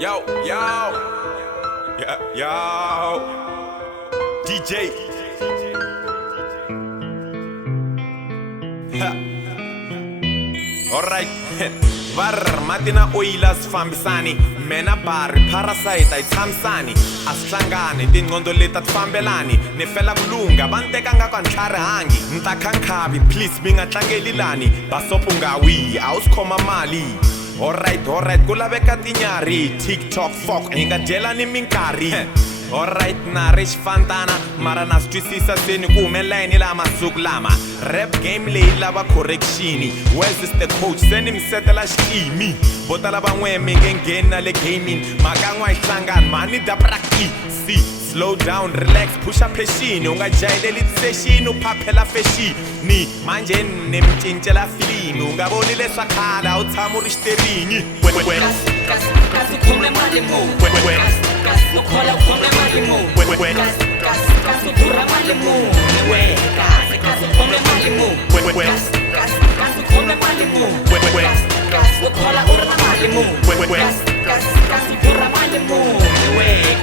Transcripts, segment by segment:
Yo, DJ. Alright. Var matina oilers fambisani mena bari parasite ayitshamisani asihlangane tinqondo leti atifambelani nifela kulunga banteka ngakwantlarihangi ntakhankhavi please mingatlangeli lani basopo ngawi awusikhoma mali. Alright ku laveka tinyari TikTok fuck hi nga dyelani minkarhi. Alright na rich fantana mara na stwisisa seni ku humelela la masiku lama rap game leyi lava correction. Wezz is the coach seni misetela xikimi botala van'we mi nge ngheni na le gaming makan'wa hi hlangani mani da practice. Slow down, relax, push up passion. Unga jayeleli session uphaphela fashion manje nemtshintshela film ungaboni leswakhala utshama uri steering. Kasi khome mali mo ukhola khome mali mo kasi dura mali mo kasi khome mali mo kasi khome mali mo ukhola urna mali mo kasi dura mali mo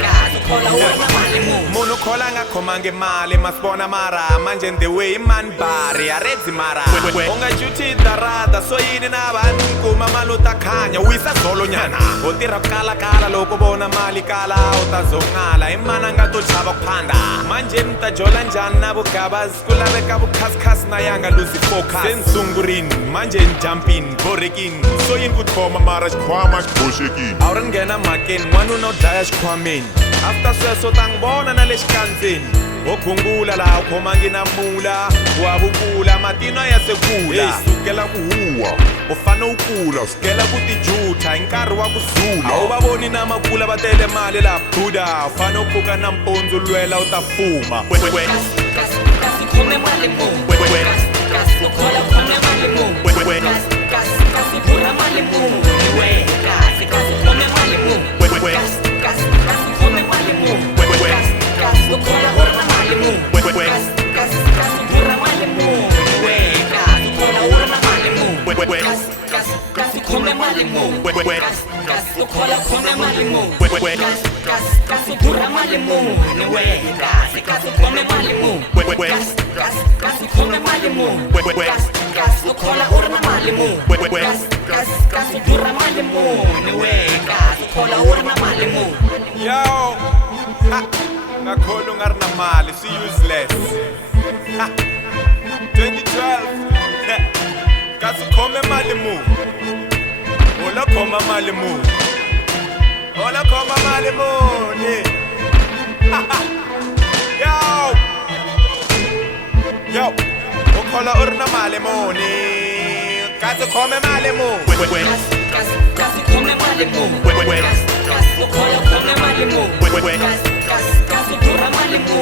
kasi ukhola urna mali mo munhu khola nga khomangi mali masibona mara manje the way man bari aredzi mara unga juti darada so yini na vanhu kuma mali utakhanya wisa zolo nyana u tirha kala loko vona mali kala u ta zongala i mana nga to chava kuphanda manje mi ta jola njhani na vugabazi ku laveka vukhasikhasi na yanga luzi focus se ni sungurini manje ni jumping borekini so yini ku khoma mara xikhwama xi boxekini a wu ri ni nghena mhakeni n'wanuna u dlaya xikhwameni after sweswo ta n'wi vona na le xikandzeni wo khungula laha u khomangi na mula wa vukula matino ya se kula sukela ku huwa u fane u kula sukela ku tijuta hi nkarhi wa ku zula a wu va voni na makula va tele mali laha buda u fane u pfuka nampundzu lwela u ta fuma. Kasi khome mali mo kasi ukhola khome mali mo kasi dura mali mo kasi khome mali mo kasi khome mali mo kasi ukhola urna mali mo kasi dura mali mo kasi ukhola urna mali mo kasi khome mali mo kasi ukhola khome mali mo kasi dura mali mo kasi khome mali mo kasi khome mali mo kasi ukhola urna mali mo kasi dura mali mo kasi ukhola urna mali mo. Yo, ngakhola u nga ri na mali swi useless. 2012 kasi khome mali mu ola khoma mali mu ola khoma mali muni. Yo ukhola u ri na mali muni kasi khome mali mu Kasi khome mali mo ukhola khome mali mo kasi dura mali mo